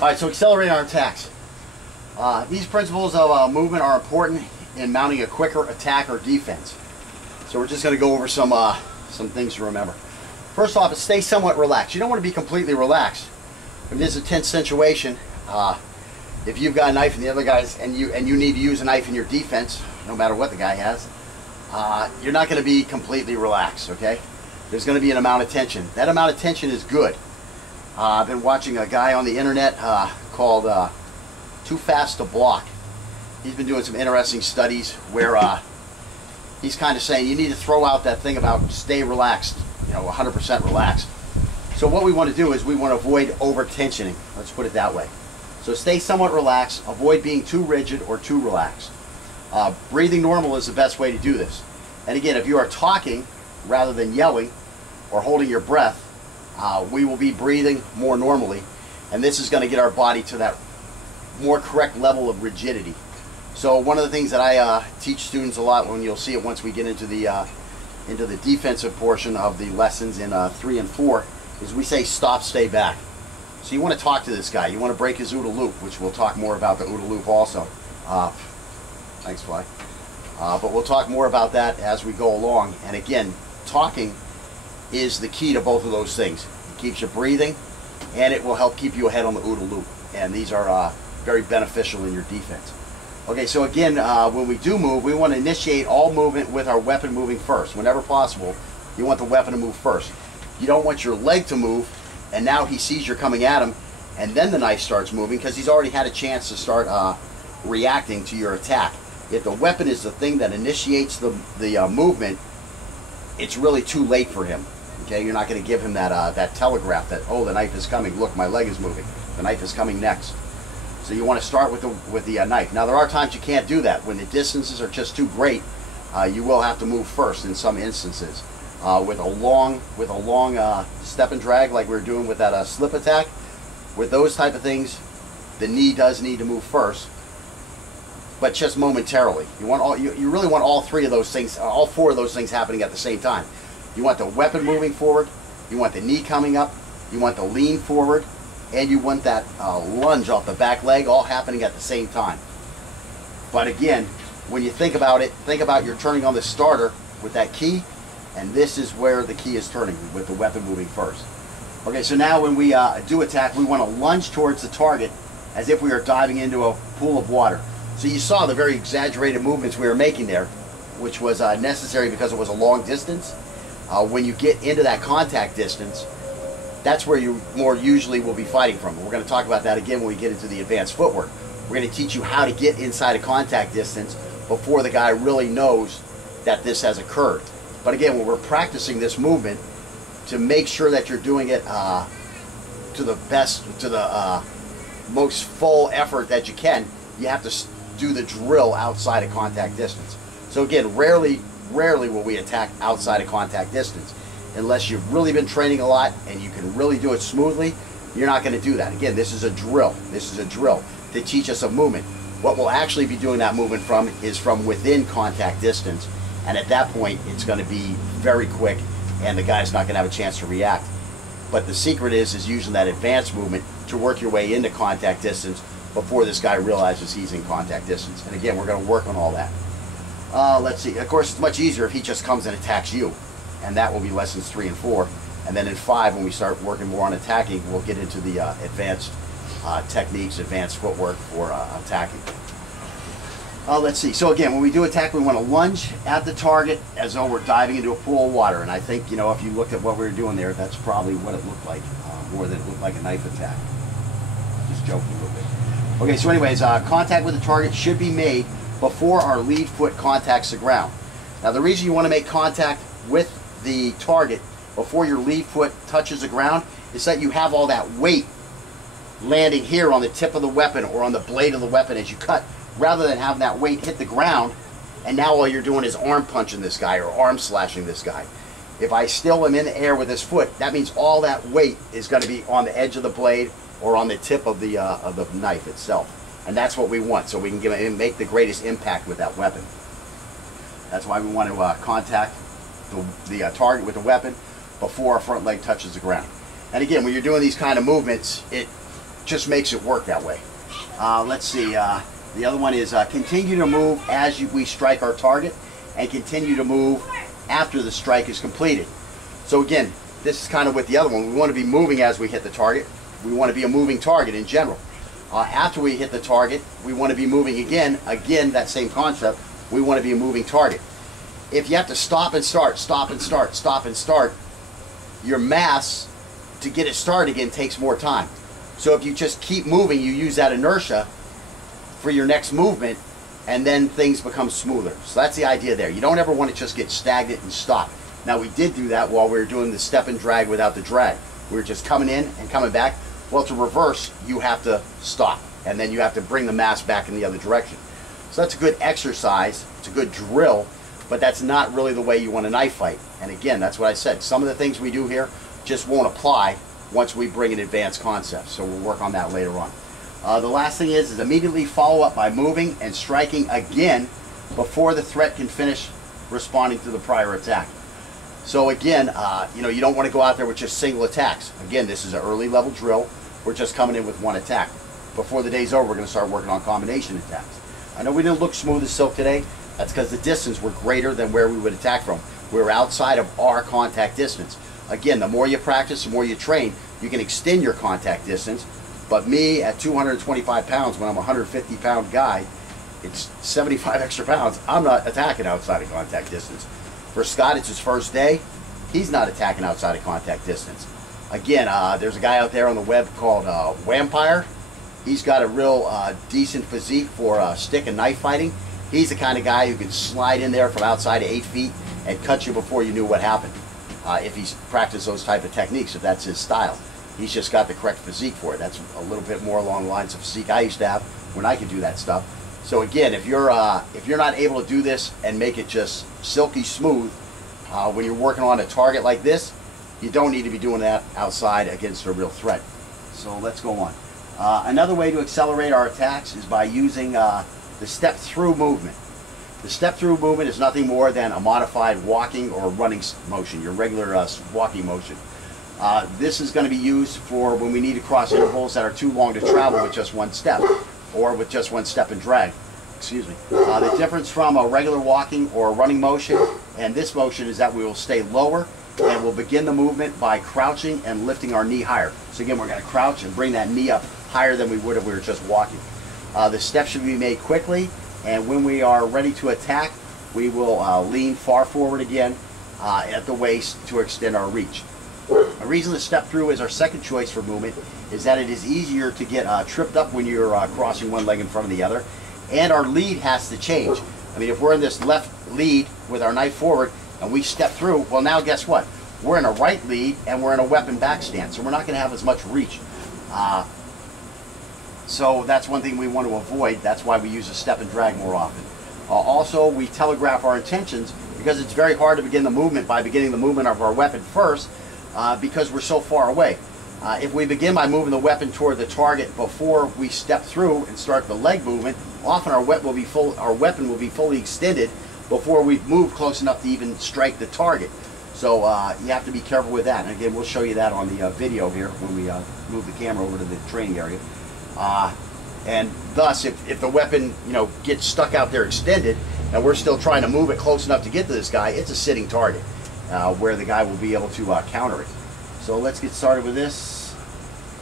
All right, so accelerating our attacks. These principles of movement are important in mounting a quicker attack or defense. So we're just going to go over some things to remember. First off, is stay somewhat relaxed. You don't want to be completely relaxed. If there's a tense situation, if you've got a knife and the other guy's, and you need to use a knife in your defense, no matter what the guy has, you're not going to be completely relaxed. Okay? There's going to be an amount of tension. That amount of tension is good. I've been watching a guy on the internet called Too Fast to Block. He's been doing some interesting studies where he's kind of saying you need to throw out that thing about stay relaxed, 100% relaxed. So what we want to do is we want to avoid over-tensioning. Let's put it that way. So stay somewhat relaxed. Avoid being too rigid or too relaxed. Breathing normal is the best way to do this. And again, if you are talking rather than yelling or holding your breath, we will be breathing more normally, and this is going to get our body to that more correct level of rigidity. So one of the things that I teach students a lot, when you'll see it once we get into the defensive portion of the lessons in 3 and 4, is we say stop, stay back. So you want to talk to this guy. You want to break his OODA loop, which we'll talk more about the OODA loop also. Thanks, Fly. But we'll talk more about that as we go along. And again, talking is the key to both of those things. It keeps you breathing, and it will help keep you ahead on the OODA loop. And these are very beneficial in your defense. Okay, so again, when we do move, we want to initiate all movement with our weapon moving first. Whenever possible, you want the weapon to move first. You don't want your leg to move, and now he sees you're coming at him, and then the knife starts moving because he's already had a chance to start reacting to your attack. If the weapon is the thing that initiates the movement, it's really too late for him. Okay, you're not going to give him that telegraph that, oh, the knife is coming. Look, my leg is moving. The knife is coming next. So you want to start with the knife. Now there are times you can't do that when the distances are just too great. You will have to move first in some instances. With a long step and drag like we were doing with that slip attack. With those type of things, the knee does need to move first, but just momentarily. You really want all three of those things, all four of those things happening at the same time. You want the weapon moving forward, you want the knee coming up, you want the lean forward, and you want that lunge off the back leg all happening at the same time. But again, when you think about it, think about you're turning on the starter with that key, and this is where the key is turning, with the weapon moving first. Okay, so now when we do attack, we want to lunge towards the target as if we are diving into a pool of water. So you saw the very exaggerated movements we were making there, which was necessary because it was a long distance. When you get into that contact distance, that's where you more usually will be fighting from. We're going to talk about that again when we get into the advanced footwork. We're going to teach you how to get inside a contact distance before the guy really knows that this has occurred. But again, when we're practicing this movement, to make sure that you're doing it to the best, to the most full effort that you can, you have to do the drill outside of contact distance. So again, rarely will we attack outside of contact distance. Unless you've really been training a lot and you can really do it smoothly, you're not going to do that. Again, this is a drill. This is a drill to teach us a movement. What we'll actually be doing that movement from is from within contact distance. And at that point, it's going to be very quick and the guy's not going to have a chance to react. But the secret is using that advanced movement to work your way into contact distance before this guy realizes he's in contact distance. And again, we're going to work on all that. Let's see. Of course, it's much easier if he just comes and attacks you. And that will be lessons 3 and 4. And then in 5, when we start working more on attacking, we'll get into the advanced techniques, advanced footwork for attacking. Let's see. So again, when we do attack, we want to lunge at the target as though we're diving into a pool of water. And I think, if you looked at what we were doing there, that's probably what it looked like, more than it looked like a knife attack. Just joking a little bit. Okay, so anyways, contact with the target should be made before our lead foot contacts the ground. Now the reason you want to make contact with the target before your lead foot touches the ground is that you have all that weight landing here on the tip of the weapon or on the blade of the weapon as you cut, rather than having that weight hit the ground and now all you're doing is arm punching this guy or arm slashing this guy. If I still am in the air with this foot, that means all that weight is going to be on the edge of the blade or on the tip of the knife itself. And that's what we want, so we can make the greatest impact with that weapon. That's why we want to contact the target with the weapon before our front leg touches the ground. And again, when you're doing these kind of movements, just makes it work that way. Let's see, the other one is continue to move as we strike our target, and continue to move after the strike is completed. So again, this is kind of with the other one. We want to be moving as we hit the target. We want to be a moving target in general. After we hit the target, we want to be moving again. Again, that same concept. We want to be a moving target. If you have to stop and start, stop and start, stop and start, your mass to get it started again takes more time. So if you just keep moving, you use that inertia for your next movement, and then things become smoother. So that's the idea there. You don't ever want to just get stagnant and stop. Now we did do that while we were doing the step and drag without the drag. We were just coming in and coming back. Well, to reverse, you have to stop, and then you have to bring the mass back in the other direction. So that's a good exercise, it's a good drill, but that's not really the way you want a knife fight. And again, that's what I said. Some of the things we do here just won't apply once we bring in advanced concepts. So we'll work on that later on. The last thing is immediately follow up by moving and striking again before the threat can finish responding to the prior attack. So again, you don't want to go out there with just single attacks. Again, this is an early level drill. We're just coming in with one attack. Before the day's over, we're going to start working on combination attacks. I know we didn't look smooth as silk today. That's because the distance were greater than where we would attack from. We were outside of our contact distance. Again, the more you practice, the more you train, you can extend your contact distance. But me at 225 pounds, when I'm a 150 pound guy, it's 75 extra pounds. I'm not attacking outside of contact distance. For Scott, it's his first day. He's not attacking outside of contact distance. Again, there's a guy out there on the web called Vampire. He's got a real decent physique for stick and knife fighting. He's the kind of guy who can slide in there from outside of 8 feet and cut you before you knew what happened. If he's practiced those type of techniques, if that's his style. He's just got the correct physique for it. That's a little bit more along the lines of physique I used to have when I could do that stuff. So again, if you're not able to do this and make it just silky smooth when you're working on a target like this, you don't need to be doing that outside against a real threat. So let's go on. Another way to accelerate our attacks is by using the step-through movement. The step-through movement is nothing more than a modified walking or running motion, your regular walking motion. This is going to be used for when we need to cross intervals that are too long to travel with just one step, or with just one step and drag. Excuse me. The difference from a regular walking or running motion and this motion is that we will stay lower, and we'll begin the movement by crouching and lifting our knee higher. So again, we're going to crouch and bring that knee up higher than we would if we were just walking. The steps should be made quickly, and when we are ready to attack, we will lean far forward again at the waist to extend our reach. The reason the step through is our second choice for movement is that it is easier to get tripped up when you're crossing one leg in front of the other, and our lead has to change. I mean, if we're in this left lead with our knife forward and we step through, well, now guess what? We're in a right lead and we're in a weapon back stance, so we're not going to have as much reach. So that's one thing we want to avoid. That's why we use a step and drag more often. Also, we telegraph our intentions because it's very hard to begin the movement by beginning the movement of our weapon first because we're so far away. If we begin by moving the weapon toward the target before we step through and start the leg movement, often our weapon will be fully extended before we've moved close enough to even strike the target. So you have to be careful with that. And again, we'll show you that on the video here when we move the camera over to the training area. And thus, if the weapon gets stuck out there extended and we're still trying to move it close enough to get to this guy, it's a sitting target where the guy will be able to counter it. So let's get started with this.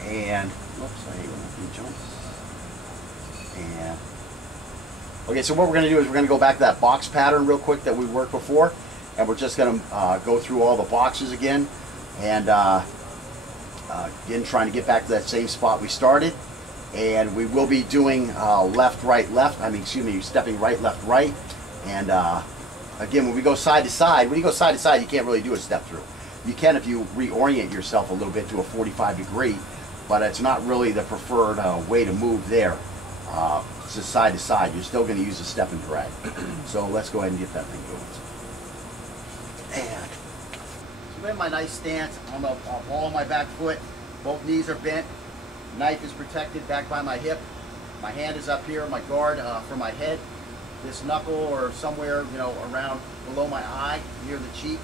And whoops, I hate when that jumps. And okay, so what we're going to do is we're going to go back to that box pattern real quick that we worked before, and we're just going to go through all the boxes again, and again trying to get back to that same spot we started. And we will be doing left, right, left. I mean, excuse me, stepping right, left, right. And again, when we go side to side, when you go side to side, you can't really do a step through. You can if you reorient yourself a little bit to a 45 degree, but it's not really the preferred way to move there. It's just side to side. You're still going to use a step and drag. So let's go ahead and get that thing going. And so I'm in my nice stance. I'm a ball on my back foot. Both knees are bent. Knife is protected back by my hip. My hand is up here, my guard for my head. This knuckle or somewhere, around below my eye, near the cheek,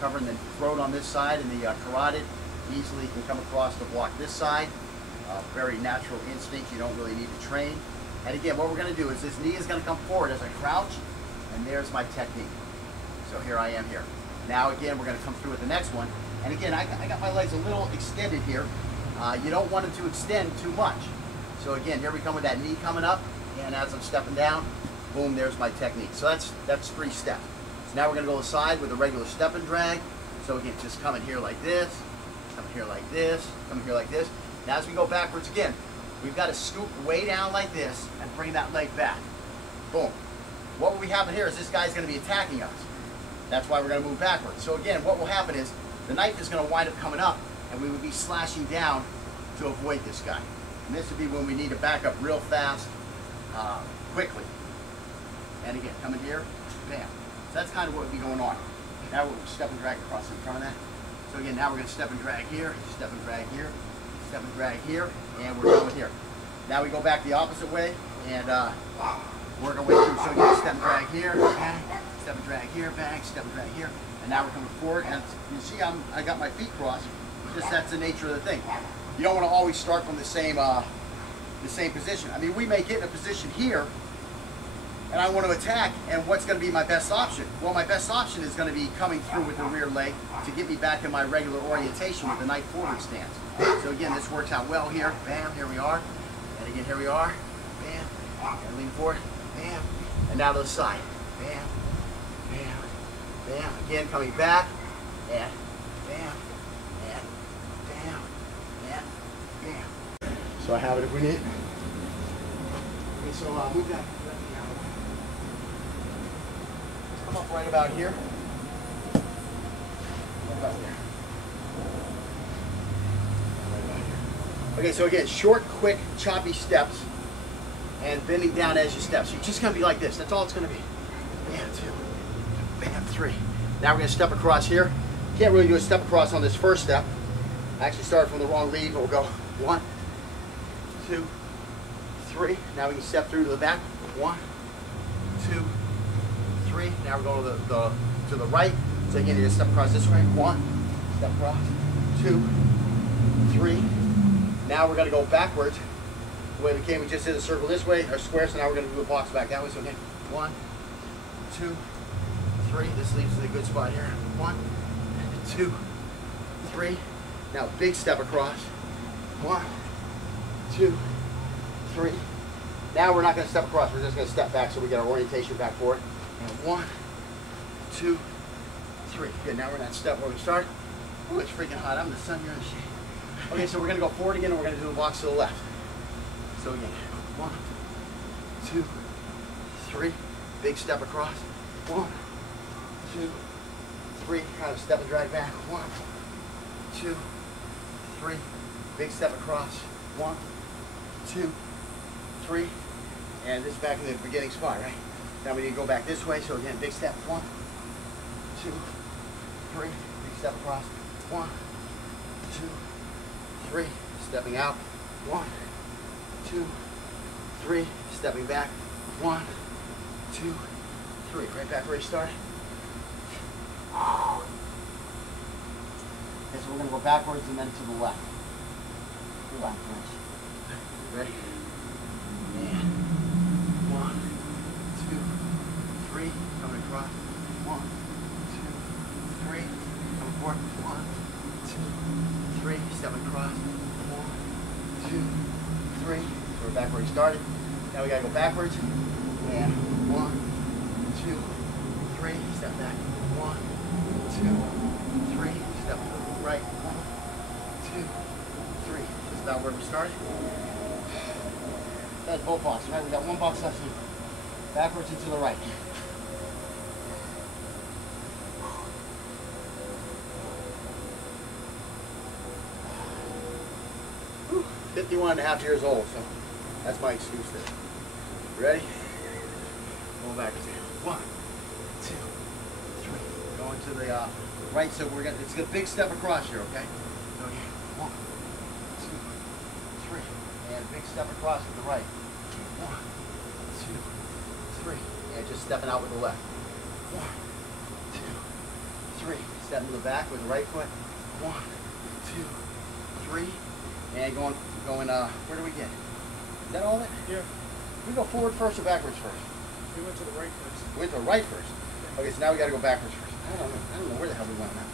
covering the throat on this side, and the carotid easily can come across to block this side. very natural instinct. You don't really need to train. And again, what we're going to do is this knee is going to come forward as I crouch, and there's my technique. So here I am here. Now again, we're going to come through with the next one. And again, I got my legs a little extended here. You don't want them to extend too much. So again, here we come with that knee coming up, and as I'm stepping down, boom, there's my technique. So that's 3 steps. So now we're going to go aside with a regular step and drag. So again, just coming here like this, coming here like this, coming here like this. Now as we go backwards again, we've got to scoop way down like this and bring that leg back. Boom. What we have here is this guy's going to be attacking us. That's why we're going to move backwards. So again, what will happen is the knife is going to wind up coming up, and we would be slashing down to avoid this guy. And this would be when we need to back up real fast, quickly. And again, coming here, bam. So that's kind of what would be going on. Now we'll step and drag across in front of that. So again, now we're going to step and drag here, step and drag here, step and drag here, and we're going here. Now we go back the opposite way and work our way through. So again, step and drag here, bang, step and drag here, bang, step and drag here. And now we're coming forward, and you see I got my feet crossed. Just that's the nature of the thing. You don't want to always start from the same position. I mean, we may get in a position here, and I want to attack, and what's going to be my best option? Well, my best option is going to be coming through with the rear leg to get me back in my regular orientation with the knife forward stance. So again, this works out well here. Bam, here we are. And again, here we are. Bam, and lean forward. Bam, and now to the side. Bam, bam, bam. Again, coming back, and bam, and bam, and bam. So I have it if we need it. Okay, so move that. Come up right about here. Right about there. Right about here. Okay, so again, short, quick, choppy steps, and bending down as you step. So you're just going to be like this. That's all it's going to be. Bam, 2. Bam, 3. Now we're going to step across here. Can't really do a step across on this first step. I actually started from the wrong lead, but we'll go 1, 2, 3. Now we can step through to the back. 1, 2, 3. Now we're going to the right. So again, you're going to step across this way. 1, step across. 2, 3. Now we're going to go backwards. The way we came, we just did a circle this way, or square. So now we're going to do a box back that way. So again, 1, 2, 3. This leaves us in a good spot here. 1, 2, 3. Now big step across. 1, 2, 3. Now we're not going to step across. We're just going to step back so we get our orientation back for it. And 1, 2, 3. Good. Now we're in that step where we start. Oh, it's freaking hot. I'm in the sun here in the shade. Okay, so we're going to go forward again, and we're going to do a box to the left. So again, 1, 2, 3. Big step across. 1, 2, 3. Kind of step and drag back. 1, 2, 3. Big step across. 1, 2, 3. And this is back in the beginning spot, right? Now we need to go back this way. So again, big step. 1, 2, 3. Big step across. 1, 2, 3. Stepping out. 1, 2, 3. Stepping back. 1, 2, 3. Right back where you started. Okay, so we're going to go backwards and then to the left. Left first. Ready? And 1, 2, 3. Coming across. 1, 2, 3. Coming forward. 1, 2, 3. Stepping across. 1, 2, 3. So we're back where we started. Now we got to go backwards. And 1, 2, 3. Step back. 1, 2, 3. Step to the right. 1, 2, 3. This is about where we started. That's both boxes, right? We got one box left here. Backwards and to the right. 51 and a half years old, so that's my excuse there. Ready? Going backwards here. 1, 2, 3. Going to the right, so we're gonna. It's a big step across here, okay? So again, 1, 2, 3, and big step across to the right. 1, 2, 3, and just stepping out with the left. 1, 2, 3. Stepping to the back with the right foot. 1, 2, 3, and going going, where do we get? Is that all of it? Yeah. We go forward first or backwards first? We went to the right first. We went to the right first. Okay, so now we got to go backwards first. I don't know where the hell we went now.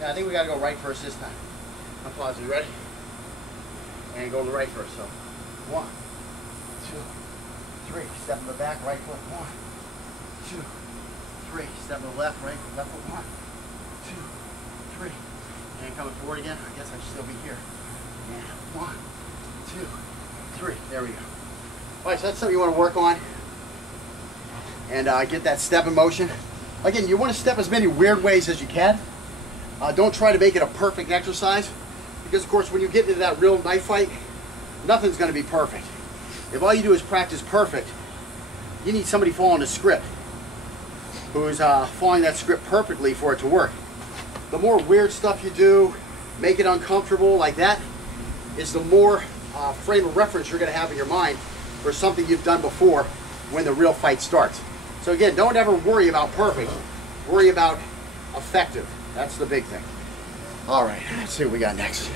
Yeah, I think we got to go right first this time. I'm positive. You ready? And go to the right first. So, 1, 2, 3. Step in the back, right foot. 1, 2, 3. Step in the left, right foot. 1, 2, 3. And coming forward again. I guess I should still be here. And 1, 2, 3. There we go. All right, so that's something you want to work on. And get that step in motion. Again, you want to step as many weird ways as you can. Don't try to make it a perfect exercise, because of course when you get into that real knife fight, nothing's going to be perfect. If all you do is practice perfect, you need somebody following the script, who's following that script perfectly for it to work. The more weird stuff you do, make it uncomfortable like that, is the more frame of reference you're going to have in your mind for something you've done before when the real fight starts. So again, don't ever worry about perfect, worry about effective. That's the big thing. All right, let's see what we got next.